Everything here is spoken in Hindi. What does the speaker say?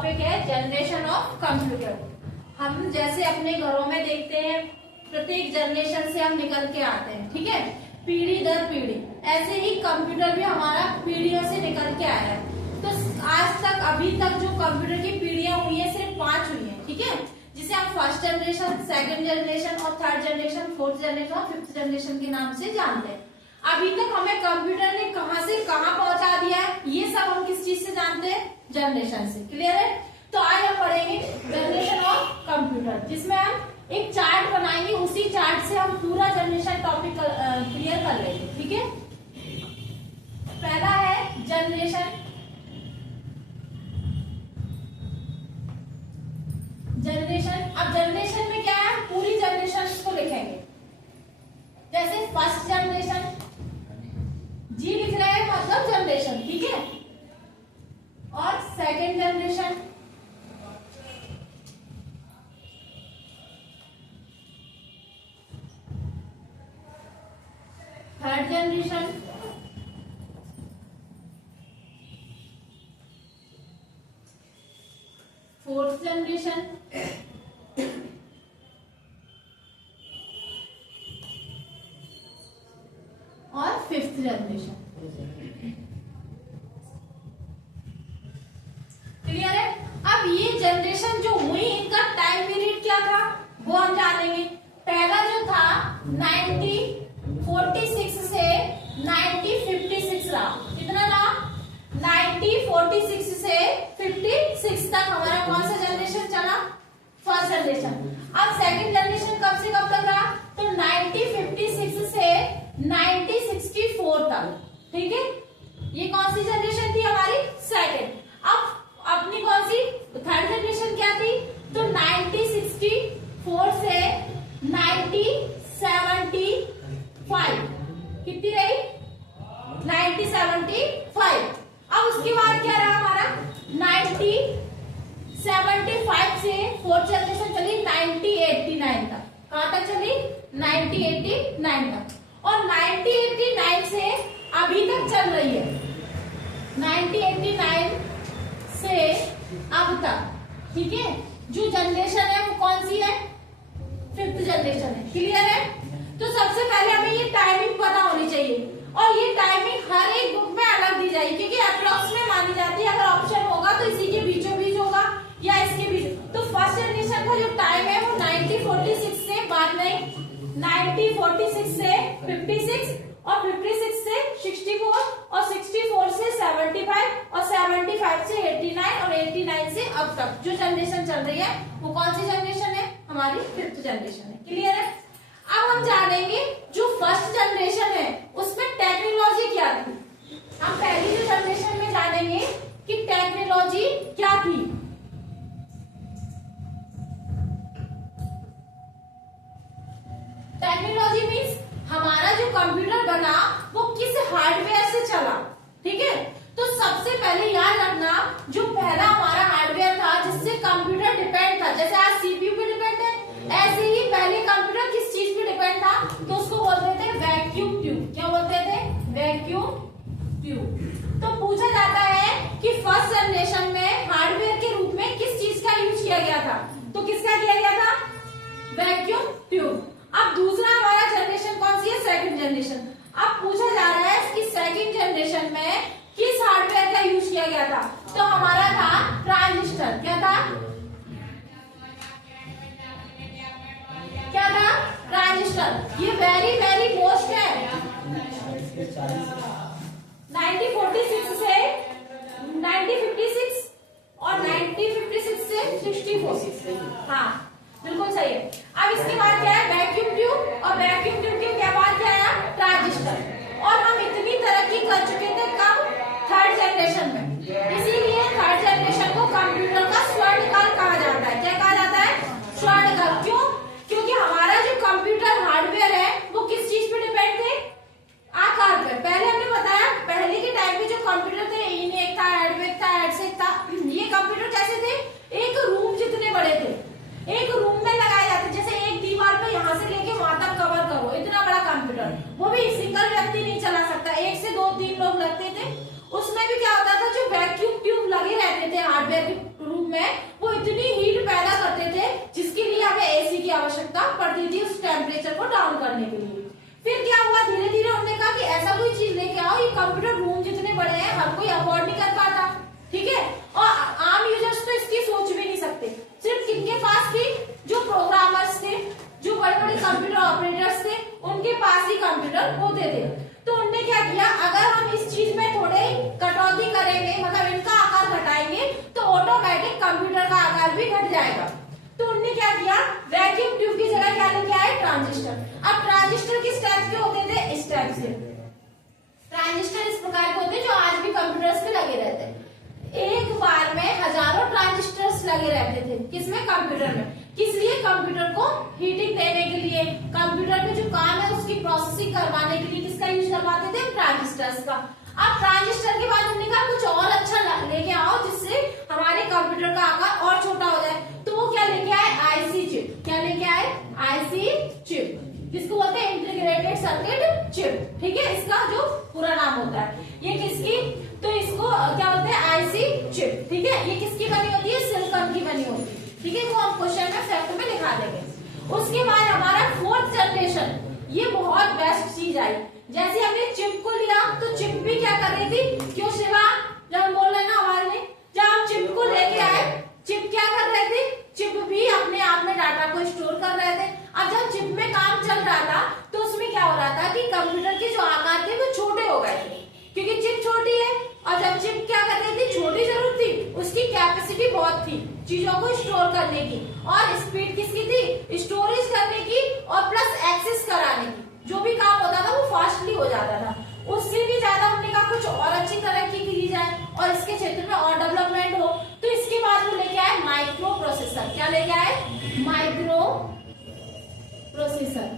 टॉपिक है जनरेशन ऑफ कंप्यूटर। हम जैसे अपने घरों में देखते हैं, प्रत्येक जनरेशन से हम निकल के आते हैं, ठीक है, पीढ़ी दर पीढ़ी। ऐसे ही कंप्यूटर भी हमारा पीढ़ियों से निकल के आया है। तो आज तक अभी तक जो कंप्यूटर की पीढ़ियां हुई है सिर्फ 5 हुई है, ठीक है, जिसे हम फर्स्ट जनरेशन, सेकंड जनरेशन और थर्ड जनरेशन, फोर्थ जनरेशन और फिफ्थ जनरेशन के नाम से जानते हैं। अभी तक हमें कंप्यूटर ने कहां से कहां पहुंचा दिया है, ये सब हम किस चीज से जानते हैं, जनरेशन से। क्लियर है? तो आज हम पढ़ेंगे जनरेशन ऑफ कंप्यूटर, जिसमें हम एक चार्ट बनाएंगे, उसी चार्ट से हम पूरा जनरेशन टॉपिक क्लियर कर लेंगे, ठीक है। पहला है जनरेशन। अब जनरेशन में क्या है, पूरी जनरेशन को लिखेंगे। जैसे फर्स्ट जनरेशन, जी लिख रहे हैं मतलब जनरेशन, ठीक है। और second generation, third generation, fourth generation, और फिफ्थ जनरेशन। क्लियर है? अब ये जनरेशन जो हुई, इनका टाइम पीरियड क्या था वो हम जानेंगे। पहला जो था 1946 से 1956 रहा। कितना रहा? 1946 से 56 तक हमारा कौन सा जनरेशन चला? First generation. अब सेकंड जनरेशन कब से कब तक रहा? तो 1956 से 1964 तक, ठीक है। ये कौन सी जनरेशन थी हमारी? सेकंड। अब अपनी कौन सी थर्ड जनरेशन क्या थी? तो 1964 से 1975, कितनी रही? 1975। अब उसके बाद क्या रहा हमारा? 1975 से फोर्थ जनरेशन चली 1989 तक। कहां तक चली? 1989 तक। और 1989 से अभी तक चल रही है। 1989 से अब तक, ठीक है। जो जनरेशन है वो कौन सी है? फिफ्थ जनरेशन है। क्लियर है? तो सबसे पहले हमें ये टाइमिंग पता होनी चाहिए, और ये टाइमिंग हर एक बुक में अलग दी जाएगी, क्योंकि अप्रॉक्स में मानी जाती है। अगर ऑप्शन होगा तो इसी के बीचों बीच होगा या इसके बीच। तो फर्स्ट जनरेशन का जो टाइम है वो 1946 से, बाद नहीं, 1946 से 56 और 56 से 64 और 64 से 75 और 75 से 89 और 89 से अब तक जो जनरेशन चल रही है वो कौन सी जनरेशन है? हमारी फिफ्थ जनरेशन है। क्लियर है? अब हम जानेंगे जो फर्स्ट जनरेशन है उसमें टेक्नोलॉजी क्या थी। हम पहली जो जनरेशन में जानेंगे कि टेक्नोलॉजी क्या थी। टेक्नोलॉजी मीन्स हमारा जो कंप्यूटर बना वो किस हार्डवेयर से चला, ठीक है। तो सबसे पहले याद रखना, जो पहला हमारा हार्डवेयर था जिससे कंप्यूटर डिपेंड था, जैसे आज सीपीयू पे डिपेंड है, ऐसे ही पहले कंप्यूटर किस चीज पे डिपेंड था? तो उसको बोलते थे वैक्यूम ट्यूब। क्या बोलते थे? Vacuum tube. तो पूछा जाता है कि फर्स्ट जनरेशन में हार्डवेयर के रूप में किस चीज का यूज किया गया था? तो किसका किया गया था? Vacuum tube. अब दूसरा हमारा जनरेशन कौन सी है? Second generation. अब पूछा जा रहा है कि सेकंड जनरेशन में किस हार्डवेयर का यूज किया गया था? तो हमारा था ट्रांजिस्टर। क्या था? क्या था? ट्रांजिस्टर। ये वेरी वेरी मोस्ट है। 1946 से 1956 और 1956 से 64। हाँ, बिल्कुल सही है। अब इसके बाद क्या है? Vacuum tube. और वैक्यूम ट्यूब के क्या बाद क्या आया? ट्रांजिस्टर। और हम इतनी तरक्की कर चुके थे कब? थर्ड जनरेशन में। इसीलिए थर्ड जनरेशन को कंप्यूटर का स्वर्णकाल कहा जाता है। क्या कहा जाता है? स्वर्णकाल। क्यों? क्योंकि हमारा जो कंप्यूटर हार्डवेयर है वो किस चीज में वो इतनी हीट पैदा करते थे जिसके लिए हमें एसी की आवश्यकता पड़ती थी उस टेम्परेचर को डाउन करने के लिए। फिर क्या हुआ, धीरे धीरे उन्होंने कहा कि ऐसा कोई चीज लेके आओ, ये कंप्यूटर रूम जितने बड़े हैं हर कोई अफोर्ड नहीं कर पाता, ठीक है, और आम यूजर्स तो इसकी सोच भी नहीं सकते। सिर्फ किनके पास थी, जो प्रोग्रामर्स थे, जो बड़े बड़े कंप्यूटर ऑपरेटर्स थे, उनके पास ही कंप्यूटर होते थे। तो उन्होंने क्या किया, अगर हम इस चीज में थोड़े कटौती करेंगे, मतलब इनका आकार घटाएंगे, तो ऑटोमेटिक कंप्यूटर का आकार भी घट जाएगा। तो उन्होंने क्या किया, वैक्यूम ट्यूब की जगह क्या लेके आए, ट्रांजिस्टर। अब ट्रांजिस्टर किस टाइप के होते थे, इस टाइप से। ट्रांजिस्टर इस प्रकार के होते हैं जो आज भी कंप्यूटर्स में लगे रहते हैं। एक बार में हजारों ट्रांजिस्टर्स लगे रहते थे, किसमें, कंप्यूटर में। किस लिए, कंप्यूटर को हीटिंग देने के लिए, कंप्यूटर में जो काम है उसकी प्रोसेसिंग करवाने के लिए किसका यूज करवाते थे, ट्रांजिस्टर्स का। अब ट्रांजिस्टर के बाद हमने कहा कुछ और अच्छा लेके आओ जिससे हमारे कंप्यूटर का आकार और छोटा हो जाए। तो वो क्या लेके आए, आईसी चिप। क्या लेके आए, आईसी चिप, जिसको बोलते हैं इंटीग्रेटेड सर्किट चिप, ठीक है, इसका जो पूरा नाम होता है। ये किसकी, तो इसको क्या बोलते हैं, आईसी चिप, ठीक है। ये किसकी बनी होती है, सिलिकॉन की बनी होती है, ठीक है, वो हम क्वेश्चन में फैक्ट में दिखा देंगे। उसके बाद हमारा 4th जनरेशन, ये बहुत बेस्ट चीज आई। जैसे हमने चिप को लिया तो चिप भी क्या कर रही थी, क्यों शिवा, जब हम बोल रहे ना आवाज में, जब हम चिप को लेके आए, चिप क्या कर रहे थे, चिप भी अपने आप में डाटा को स्टोर कर रहे थे। अब जब चिप में काम चल रहा था तो उसमें क्या हो रहा था कि कंप्यूटर के जो आकार थे वो छोटे हो गए थे, क्योंकि चिप छोटी है। और जब चिप क्या कर रही थी, छोटी जरूर थी, उसकी कैपेसिटी बहुत थी चीजों को स्टोर करने की, और स्पीड किसकी थी, स्टोरेज करने की, और प्लस एक्सेस कराने की। जो भी काम होता था वो फास्टली हो जाता था। उससे भी ज्यादा हमने कहा कुछ और अच्छी तरक्की की जाए और इसके क्षेत्र में और डेवलपमेंट हो। तो इसके बाद वो लेके आए माइक्रो प्रोसेसर। क्या लेके आए, माइक्रो प्रोसेसर।